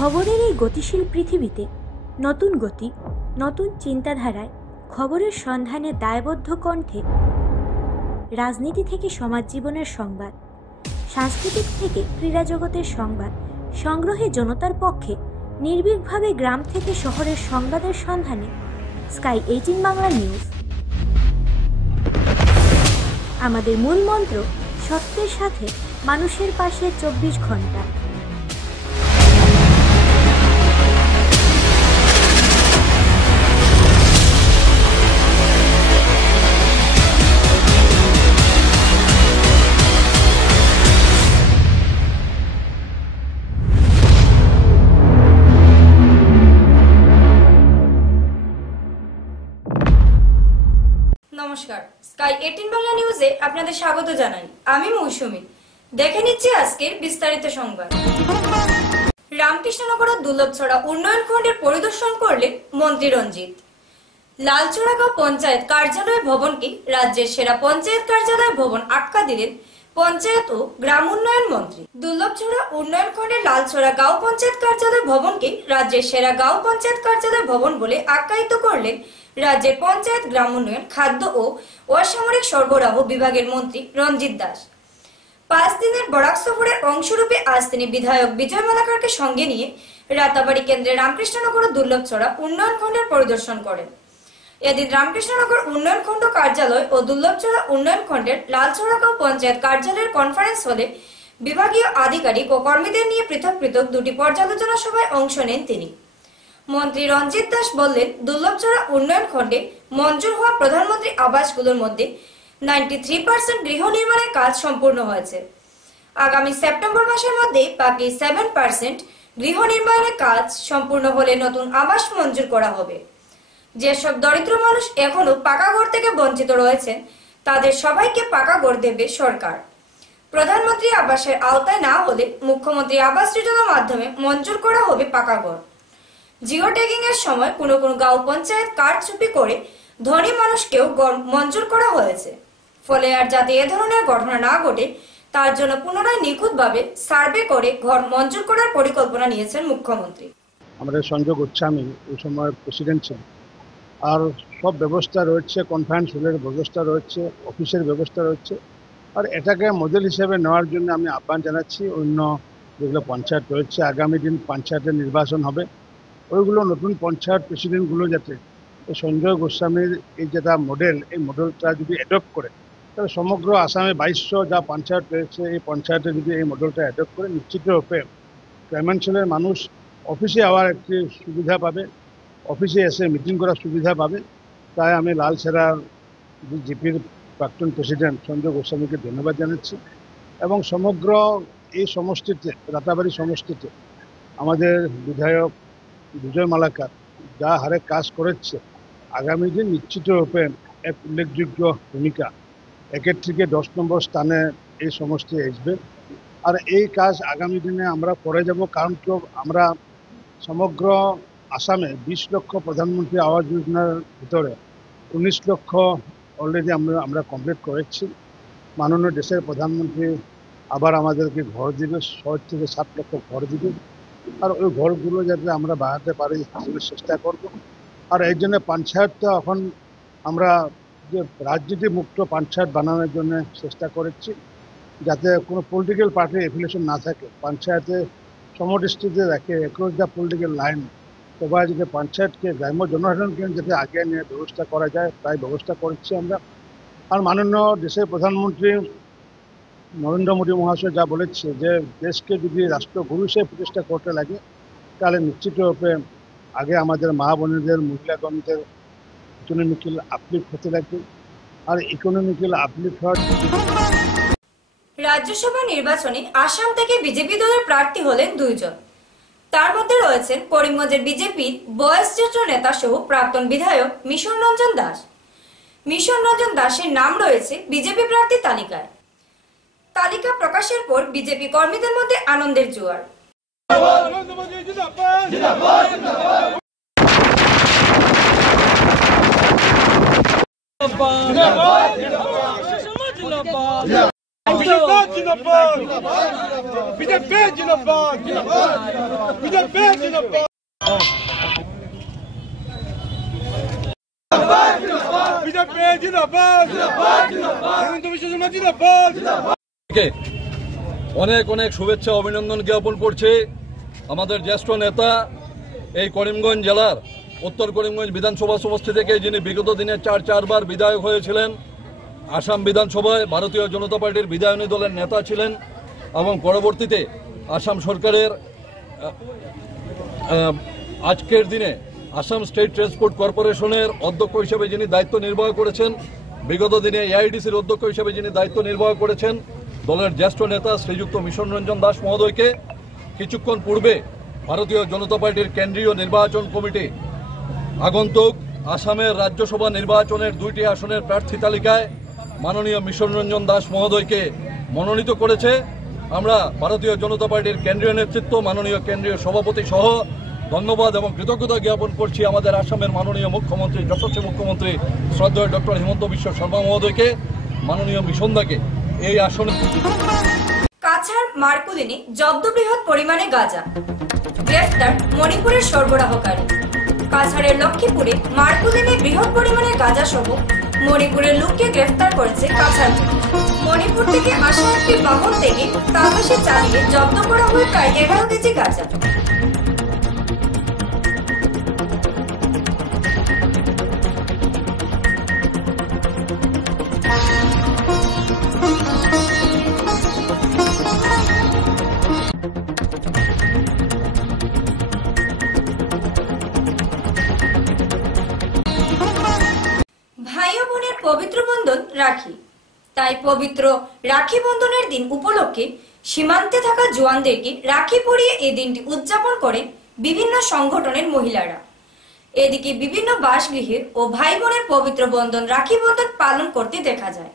খবরের এই গতিশীল পৃথিবীতে নতুন গতি, নতুন চিন্তাধারায় খবরের সন্ধানে দায়বদ্ধ কণ্ঠে রাজনীতি থেকে সমাজ জীবনের সংবাদ, সাংস্কৃতিক থেকে ক্রীড়া জগতের সংবাদ সংগ্রহে জনতার পক্ষে নির্ভীকভাবে গ্রাম থেকে শহরের সংবাদের সন্ধানে স্কাই 18 বাংলা নিউজ। আমাদের মূল মন্ত্র সত্যের সাথে মানুষের পাশে 24 ঘন্টা। নমস্কার, স্কাই 18 বাংলা নিউজে আপনাদের স্বাগত জানাই। আমি মৌসুমী। দেখে নিচ্ছি আজকের বিস্তারিত সংবাদ। রামকৃষ্ণনগর দুর্লভছড়া উন্নয়ন খণ্ডের পরিদর্শন করলেন মন্ত্রী রঞ্জিত। লালচড়াগাঁও পঞ্চায়েত কার্যালয় ভবনকে রাজ্যের সেরা পঞ্চায়েত কার্যালয় ভবন আখ্যা দিলেন পঞ্চায়েত ও গ্রাম উন্নয়ন মন্ত্রী। দুর্লভছড়া উন্নয়ন খণ্ডের লালছড়া গাঁও পঞ্চায়েত কার্যালয় ভবনকে রাজ্যের সেরা গাঁও পঞ্চায়েত কার্যালয় ভবন বলে আখ্যায়িত করলেন রাজ্যের পঞ্চায়েত, গ্রাম উন্নয়ন, খাদ্য ও অসামরিক সরবরাহ বিভাগের মন্ত্রী রঞ্জিত দাস। 5 দিনের বরাক সফরের অংশরূপে আজ তিনি বিধায়ক বিজয় মালাকারকে সঙ্গে নিয়ে রাতাবাড়ি কেন্দ্রের রামকৃষ্ণনগর দুর্লভছড়া উন্নয়ন খণ্ডের পরিদর্শন করেন। এদিন রামকৃষ্ণনগর উন্নয়ন খণ্ড কার্যালয় ও দুর্লভছড়া উন্নয়ন খণ্ডের লালছড়াগাঁও পঞ্চায়েত কার্যালয়ের কনফারেন্স হলে বিভাগীয় আধিকারিক ও কর্মীদের নিয়ে পৃথক পৃথক দুটি পর্যালোচনা সভায় অংশ নেন তিনি। মন্ত্রী রঞ্জিত দাস বললেন, দুর্লভছড়া উন্নয়ন খণ্ডে মঞ্জুর হওয়া প্রধানমন্ত্রী আবাসগুলোর মধ্যে 93% গৃহ নির্মাণের কাজ সম্পূর্ণ হয়েছে। আগামী সেপ্টেম্বর মাসের মধ্যে বাকি 7% গৃহ নির্মাণের কাজ সম্পূর্ণ হলে নতুন আবাস মঞ্জুর করা হবে। যেসব দরিদ্র মানুষ এখনো পাকা ঘর থেকে বঞ্চিত রয়েছেন তাদের সবাইকে পাকা ঘর দেবে সরকার। প্রধানমন্ত্রী আবাসের আওতায় না হলে মুখ্যমন্ত্রী আবাস যোজনার মাধ্যমে মঞ্জুর করা হবে পাকা ঘর। জিও ট্যাগিং এর সময় কোনো কোনো গাঁও পঞ্চায়েত কারচুপি করে ধনী মানুষকেও ঘর মঞ্জুর করা হয়েছে। ফলে আর যাতে এ ধরনের ঘটনা না ঘটে তার জন্য পুনরায় নিখুঁতভাবে সার্ভে করে ঘর মঞ্জুর করার পরিকল্পনা নিয়েছেন মুখ্যমন্ত্রী। আমাদের সংযোগ গোস্বামী ওই সময় প্রেসিডেন্ট ছিলেন। আর সব ব্যবস্থা রয়েছে, কনফারেন্স হলের ব্যবস্থা রয়েছে, অফিসের ব্যবস্থা রয়েছে। আর এটাকে মডেল হিসেবে নেওয়ার জন্য আমি আহ্বান জানাচ্ছি। অন্য যেগুলো পঞ্চায়েত রয়েছে, আগামী দিন পঞ্চায়েতের নির্বাচন হবে, ওইগুলো নতুন পঞ্চায়েত প্রেসিডেন্টগুলো যাতে সঞ্জয় গোস্বামীর এই যেটা মডেল, এই মডেলটা যদি অ্যাডপ্ট করে তাহলে সমগ্র আসামে 2200 যা পঞ্চায়েত রয়েছে এই পঞ্চায়েতে যদি এই মডেলটা অ্যাডপ্ট করে নিশ্চিতরূপে গ্রামাঞ্চলের মানুষ অফিসে আবার একটি সুবিধা পাবে, অফিসে এসে মিটিং করার সুবিধা পাবে। তাই আমি লালছড়া জিপির প্রাক্তন প্রেসিডেন্ট সঞ্জয় গোস্বামীকে ধন্যবাদ জানাচ্ছি। এবং সমগ্র এই সমষ্টিতে, রাতাবাড়ি সমষ্টিতে আমাদের বিধায়ক বিজয় মালাকার যা হারে কাজ করেছে, আগামী দিন নিশ্চিতরূপে এক উল্লেখযোগ্য ভূমিকা 1 থেকে 10 নম্বর স্থানে এই সমষ্টি আসবে। আর এই কাজ আগামী দিনে আমরা করে যাব, কারণ তো আমরা সমগ্র আসামে 20 লক্ষ প্রধানমন্ত্রী আবাস যোজনার ভিতরে 19 লক্ষ অলরেডি আমরা কমপ্লিট করেছি। মাননীয় দেশের প্রধানমন্ত্রী আবার আমাদেরকে ঘর দিবে, 6 থেকে 7 লক্ষ ঘর দিবে। আর ওই ঘরগুলো যাতে আমরা বাড়াতে পারি সেগুলো চেষ্টা করব। আর এই জন্য পঞ্চায়েতটা এখন আমরা যে রাজনীতি মুক্ত পঞ্চায়েত বানানোর জন্য চেষ্টা করেছি, যাতে কোনো পলিটিক্যাল পার্টির এফিলিয়েশন না থাকে। পঞ্চায়েতে সমদৃষ্টিতে রাখে অ্যাক্রস দ্য পলিটিক্যাল লাইন সবাই যাতে পঞ্চায়েতকে গ্রাম্য জনসাধারণকে যাতে আগে নিয়ে ব্যবস্থা করা যায়, তাই ব্যবস্থা করছি আমরা। আর মাননীয় দেশের প্রধানমন্ত্রী নরেন্দ্র মোদী মহাশয় যা বলেছে যে দেশকে যদি রাষ্ট্রগুরু হিসেবে প্রতিষ্ঠা করতে লাগে তাহলে নিশ্চিতরূপে আগে আমাদের মা বোনেদের, মহিলাগণদের ইকোনমিক্যাল আপলিফ্ট হতে লাগবে। আর ইকোনমিক্যাল আপলিফ্ট হওয়ার রাজ্যসভা নির্বাচনে আসাম থেকে বিজেপি দলের প্রার্থী হলেন 2 জন। তার মধ্যে রয়েছেন করিমগঞ্জের বিজেপির বয়োজ্যেষ্ঠ নেতা সহ প্রাক্তন বিধায়ক মিশন রঞ্জন দাস। মিশন রঞ্জন দাসের নাম রয়েছে বিজেপি প্রার্থী তালিকায়। তালিকা প্রকাশের পর বিজেপি কর্মীদের মধ্যে আনন্দের জোয়ার। জিন্দাবাদ জিন্দাবাদ বিজেপি জিন্দাবাদ বিজেপি জিন্দাবাদ বিজেপি জিন্দাবাদ হিমন্ত বিশ্ব শর্মা জিন্দাবাদ অনেক অনেক শুভেচ্ছা অভিনন্দন জ্ঞাপন করছে আমাদের জ্যেষ্ঠ নেতা এই করিমগঞ্জ জেলার উত্তর করিমগঞ্জ বিধানসভা সমষ্টি থেকে যিনি বিগত দিনে চারবার বিধায়ক হয়েছিলেন, আসাম বিধানসভায় ভারতীয় জনতা পার্টির বিধায়নী দলের নেতা ছিলেন এবং পরবর্তীতে আসাম সরকারের আজকের দিনে আসাম স্টেট ট্রান্সপোর্ট কর্পোরেশনের অধ্যক্ষ হিসেবে যিনি দায়িত্ব নির্বাহ করেছেন, বিগত দিনে এআইডিসির অধ্যক্ষ হিসেবে যিনি দায়িত্ব নির্বাহ করেছেন, দলের জ্যেষ্ঠ নেতা শ্রীযুক্ত মিশন রঞ্জন দাস মহোদয়কে কিছুক্ষণ পূর্বে ভারতীয় জনতা পার্টির কেন্দ্রীয় নির্বাচন কমিটি আগন্তুক আসামের রাজ্যসভা নির্বাচনের 2টি আসনের প্রার্থী তালিকায় মাননীয় মিশন রঞ্জন দাস মহোদয়কে মনোনীত করেছে। আমরা ভারতীয় জনতা পার্টির কেন্দ্রীয় নেতৃত্ব, মাননীয় কেন্দ্রীয় সভাপতি সহ ধন্যবাদ এবং কৃতজ্ঞতা জ্ঞাপন করছি আমাদের আসামের মাননীয় মুখ্যমন্ত্রী, যশস্বী মুখ্যমন্ত্রী শ্রদ্ধেয় ডক্টর হিমন্ত বিশ্ব শর্মা মহোদয়কে, মাননীয় মিশনদাকে এই আসনে। কাছাড় মারকুলিনে জব্দ বৃহৎ পরিমাণে গাঁজা, গ্রেফতার মণিপুরের সরবরাহকারী। কাছাড়ের লক্ষ্মীপুরে মারকুলিনে বৃহৎ পরিমাণে গাঁজা সহ মণিপুরের লোককে গ্রেফতার করেছে কাছাড় পুলিশ। মণিপুর থেকে আসা একটি বাহন থেকে তালাশি চালিয়ে জব্দ করা হয় প্রায় 11 কেজি গাঁজা। ভাই ও বোনের পবিত্র বন্ধন রাখি, তাই পবিত্র রাখি বন্ধনের দিন উপলক্ষে সীমান্তে থাকা জওয়ানদেরকে রাখি পরিয়ে এই দিনটি উদযাপন করেন বিভিন্ন সংগঠনের মহিলারা। এদিকে বিভিন্ন বাসগৃহে ও ভাই বোনের পবিত্র বন্ধন রাখি বন্ধন পালন করতে দেখা যায়।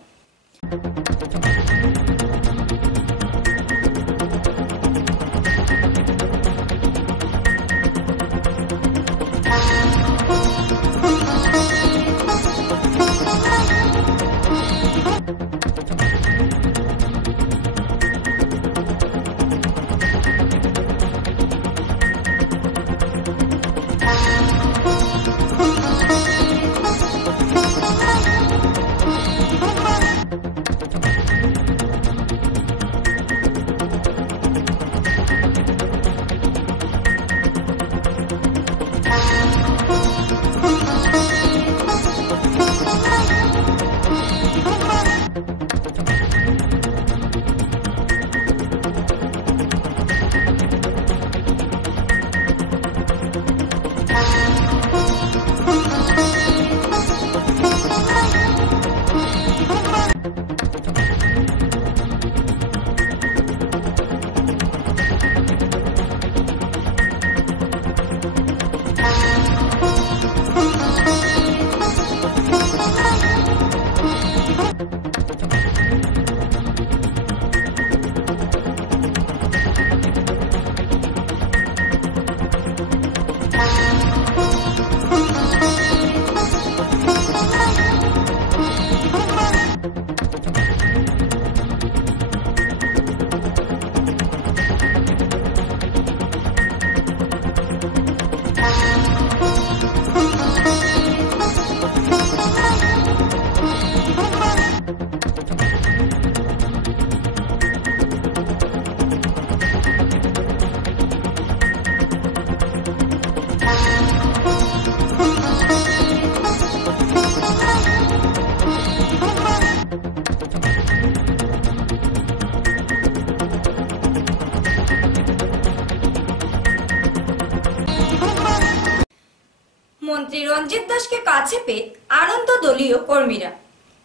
মন্ত্রী রঞ্জিত দাসকে কাছে পেয়ে আনন্দ দলীয় কর্মীরা।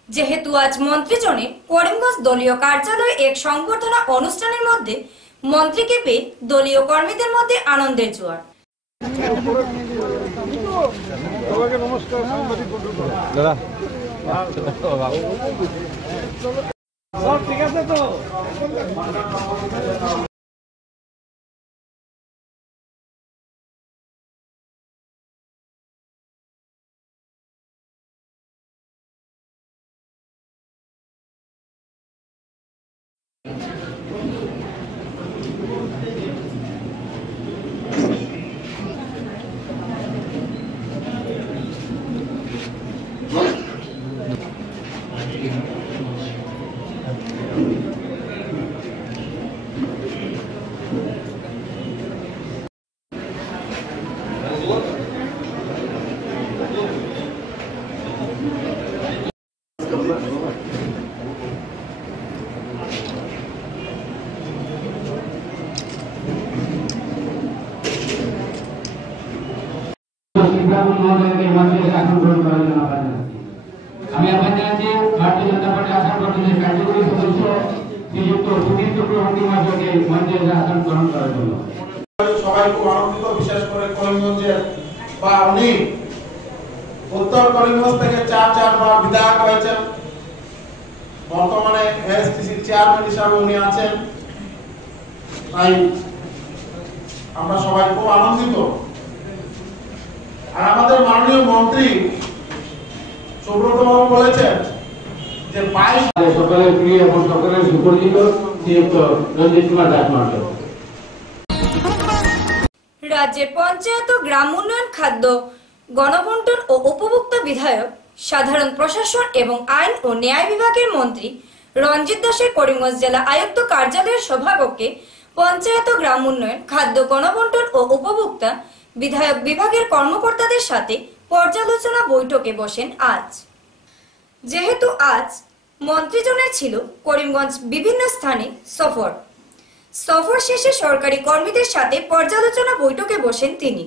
যেহেতু আজ মন্ত্রীজনে করিমগঞ্জ দলীয় কার্যালয়ে এক সংবর্ধনা অনুষ্ঠানের মধ্যে মন্ত্রীকে পেয়ে দলীয় কর্মীদের মধ্যে আনন্দের জোয়ার। নমস্কার ঠিক আছে তো। রাহুল মহোদয়কে মঞ্চে আসন গ্রহণ করার জন্য আহ্বান জানাচ্ছি। আমি আহ্বান জানাচ্ছি ভারতীয় জনতা পার্টি আসাম গঠনের কার্যকরী সদস্য শ্রীযুক্ত সুধীর চক্রবর্তী মহাশয়কে মঞ্চে আসন গ্রহণ করার জন্য। সবাই খুব আনন্দিত, বিশেষ করে করিমগঞ্জের বা উনি উত্তর করিমগঞ্জ থেকে 4 বার বিধায়ক হয়েছেন, বর্তমানে এসটিসির চেয়ারম্যান হিসাবে উনি আছেন। তাই আমরা সবাই খুব আনন্দিত। আর আমাদের মাননীয় মন্ত্রী সুব্রত বাবু বলেছেন যে 22 সকলের প্রিয় এবং সকলের সুপরিচিত শ্রীযুক্ত রঞ্জিত কুমার দাস মহাশয়। রাজ্যের পঞ্চায়েত ও গ্রাম উন্নয়ন, খাদ্য, গণবন্টন ও উপভোক্তা বিধায়ক, সাধারণ প্রশাসন এবং আইন ও ন্যায় বিভাগের মন্ত্রী রঞ্জিত দাসের করিমগঞ্জ জেলা আয়ুক্ত কার্যালয়ের সভাকক্ষে পঞ্চায়েত ও গ্রাম উন্নয়ন, খাদ্য, গণবন্টন ও উপভোক্তা বিধায়ক বিভাগের কর্মকর্তাদের সাথে পর্যালোচনা বৈঠকে বসেন আজ। যেহেতু আজ মন্ত্রীজনের ছিল করিমগঞ্জ বিভিন্ন স্থানে সফর শেষে সরকারি কর্মীদের সাথে পর্যালোচনা বৈঠকে বসেন তিনি।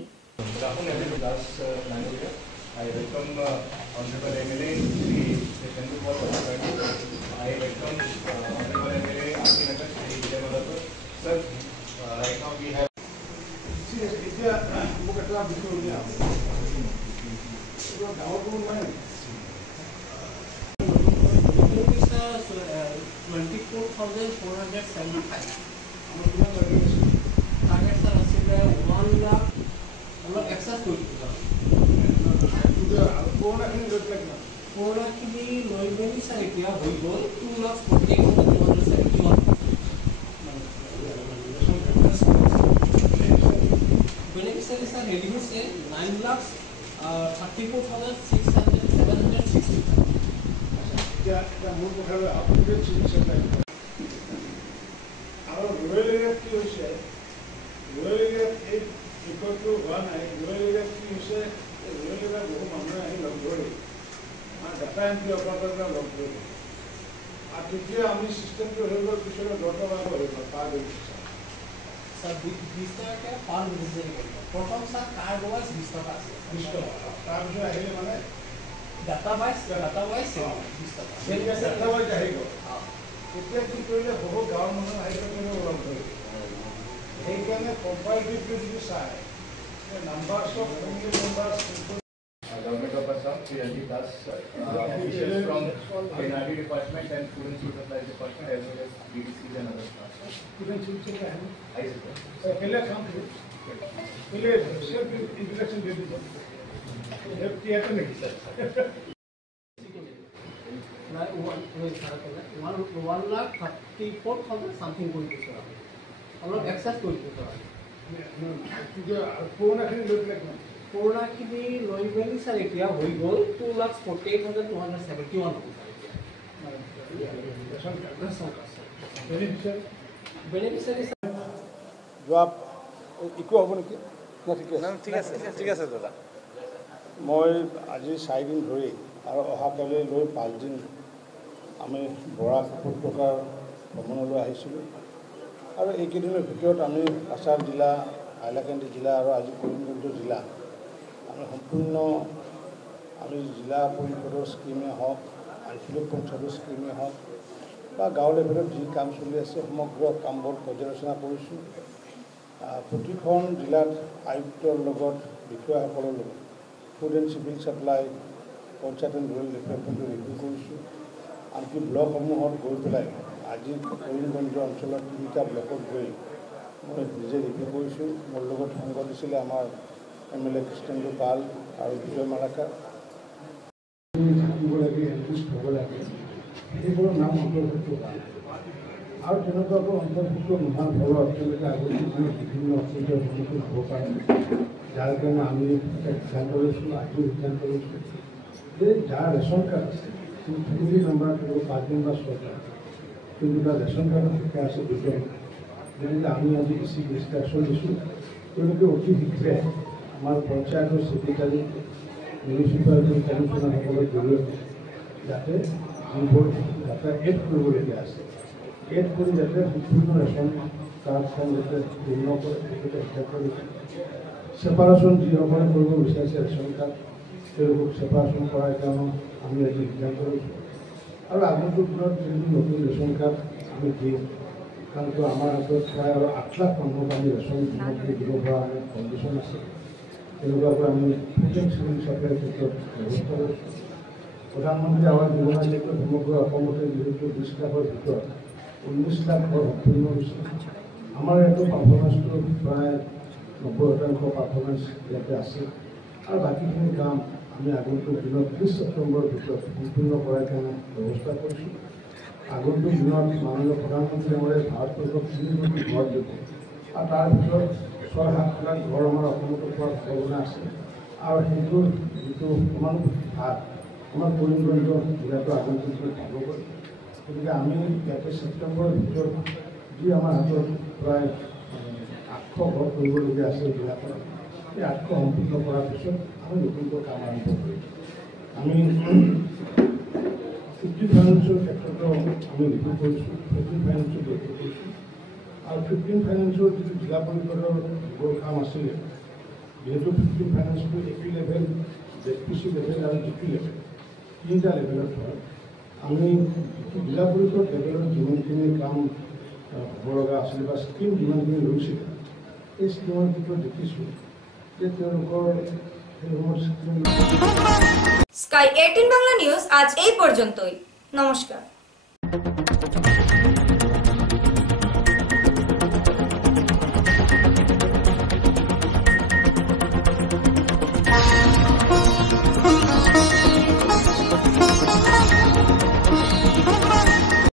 Government of Assam, Ranjit Das, officials from NRD department and Food and Food Supplies department as well as BDCs and other staff. something going to sir. অলপ এক্সেস কৰি দিছো পুৰণা খিনি লৈ মেলি স্যাৰ এতিয়া হৈ গ'ল 2,48,271 বেনিফিচিয়াৰী যোৱা ইকো হ'ব নেকি? ঠিক আছে দাদা। মই আজি 4 দিন ধৰি আৰু অহাকালি লৈ 5 দিন আমি বৰাক উপত্যকাৰ ভ্ৰমণলৈ আহিছিলোঁ আৰু এইকেইদিনৰ ভিতৰত আমি কাছাৰ জিলা, হাইলাকান্দি জিলা আৰু আজি কৰিমগঞ্জ জিলা আমি সম্পূৰ্ণ জিলা পৰিষদৰ স্কিমে হওক, আঞ্চলিক পঞ্চায়তৰ স্কিমে হওক বা গাঁও লেভেলত যি কাম চলি আছে সমগ্ৰ কামবোৰ পৰ্যালোচনা কৰিছোঁ। প্ৰতিখন জিলাত আয়ুক্তৰ লগত, বিষয়াসকলৰ লগত food and civil supply, panchayat and rural ডেভেলপমেণ্টৰ ৰিভিউ কৰিছোঁ। আনকি ব্লকসমূহত গৈ পেলাই আজি কৰিমগঞ্জ অঞ্চলৰ 3টা ব্লকত গৈ মই নিজে ৰিভিউ কৰিছোঁ। মোৰ লগত সংগ দিছিলে আমাৰ MLA কৃষ্ণেন্দু পাল আৰু বিজয় মালাকাৰ। থাকিব লাগে, এনলিষ্ট হ'ব লাগে, সেইবোৰৰ নাম অন্তৰ্ভুক্ত কৰা আৰু তেনেকুৱাকৈ অন্তৰ্ভুক্ত নোহোৱাৰ ফলত তেওঁলোকে আগতে বিভিন্ন অসুবিধাৰ সন্মুখীন হ'ব পাৰে। যাৰ কাৰণে আমি সিদ্ধান্ত লৈছোঁ, আজিও সিদ্ধান্ত লৈছোঁ যে যাৰ ৰেচন কাৰ্ড আছে ফেমিলি মেম্বাৰ থাকিব 5 দিন বা 6 দিন, কিন্তু তাৰ ৰেচন কাৰ্ডত শিকা আছে 2 দিন। যেনেকৈ আমি আজি ইচিক ইনষ্ট্ৰাকশ্যন দিছোঁ, তেওঁলোকে অতি শীঘ্ৰে আমাৰ পঞ্চায়তৰ ছেক্ৰেটাৰী, মিউনিচিপালিটি কমিশ্যনাৰসকলৰ জৰিয়তে যাতে যিবোৰ ডাটা এড কৰিবলগীয়া আছে, এড কৰি যাতে সম্পূৰ্ণ ৰেচন কাৰ্ডখন যাতে পূৰ্ণ কৰে তেখেতে শিক্ষা কৰিছে। ছেপাৰেশ্যন যিসকলে কৰিব বিচাৰিছে ৰেচন কাৰ্ড তেওঁলোকক ছেপাৰেশ্যন কৰাৰ কাৰণে আমি আজি সিদ্ধান্ত লৈছোঁ। আৰু আগন্তুক দিনত যিটো নতুন ৰেচন কাৰ্ড আমি দিম, কাৰণ আমাৰ হাতত প্ৰায় আৰু 8 লাখ মানুহক আমি ৰেচন সামগ্ৰী দিব পৰা আমি কণ্ডিশ্যন আছে। তেনেকুৱাকৈ আমি ফুড চিভিল চাপ্লাইৰ ক্ষেত্ৰত ব্যৱস্থা লৈছোঁ। প্ৰধানমন্ত্ৰী আৱাস যোজনা ক্ষেত্ৰত সমগ্ৰ অসমতে যিহেতু 20 লাখৰ ভিতৰত 19 লাখ ঘৰ সম্পূৰ্ণ হৈছে। আমাৰ ইয়াতো পাৰফৰ্মেঞ্চটো প্ৰায় 90% পাৰফৰ্মেঞ্চ ইয়াতে আছে আৰু বাকীখিনি কাম আমি আগন্তুক দিনত 30 ছেপ্টেম্বৰৰ ভিতৰত সম্পূৰ্ণ কৰাৰ কাৰণে ব্যৱস্থা কৰিছোঁ। আগন্তুক দিনত মাননীয় প্ৰধানমন্ত্ৰী আমাৰ ভাৰতবৰ্ষক 3 কোটি ঘৰ দিব আৰু তাৰ ভিতৰত 6-7 লাখ ঘৰ আমাৰ অসমতো পোৱাৰ সম্ভাৱনা আছে আৰু সেইটোৰ যিটো সমানুপাতিক ভাগ আমাৰ কৰিমগঞ্জ জিলাটো আগন্তুক দিনত পাব পাৰি। গতিকে আমি ইয়াতে ছেপ্টেম্বৰৰ ভিতৰত যি আমাৰ হাতত প্ৰায় 800 ঘৰ কৰিবলগীয়া আছে জিলাখনত, এই 800 সম্পূৰ্ণ কৰাৰ পিছত আমি নতুনকৈ কাম আৰম্ভ কৰিম। আমি 15 ফাইনেন্সৰ ক্ষেত্ৰতো আমি ৰিভিউ কৰিছোঁ, 14 ফাইনেন্সৰ ৰিভিউ কৰিছোঁ আৰু 15 ফাইনেন্সৰ যিটো জিলা পৰিষদৰ যিবোৰ কাম আছিলে, যিহেতু 15 ফাইনেন্সটো AP লেভেল, ZPC লেভেল আৰু GP লেভেল 3টা লেভেলত হয়। আমি জিলা পৰিষদ লেভেলত যিমানখিনি কাম হ'ব লগা আছিলে বা স্কিম যিমানখিনি লৈছিলে, এই স্কিমৰ ভিতৰত দেখিছোঁ যে তেওঁলোকৰ সেইসমূহ স্কিম। স্কাই 18 বাংলা নিউজ আজ এই পর্যন্তই। নমস্কার।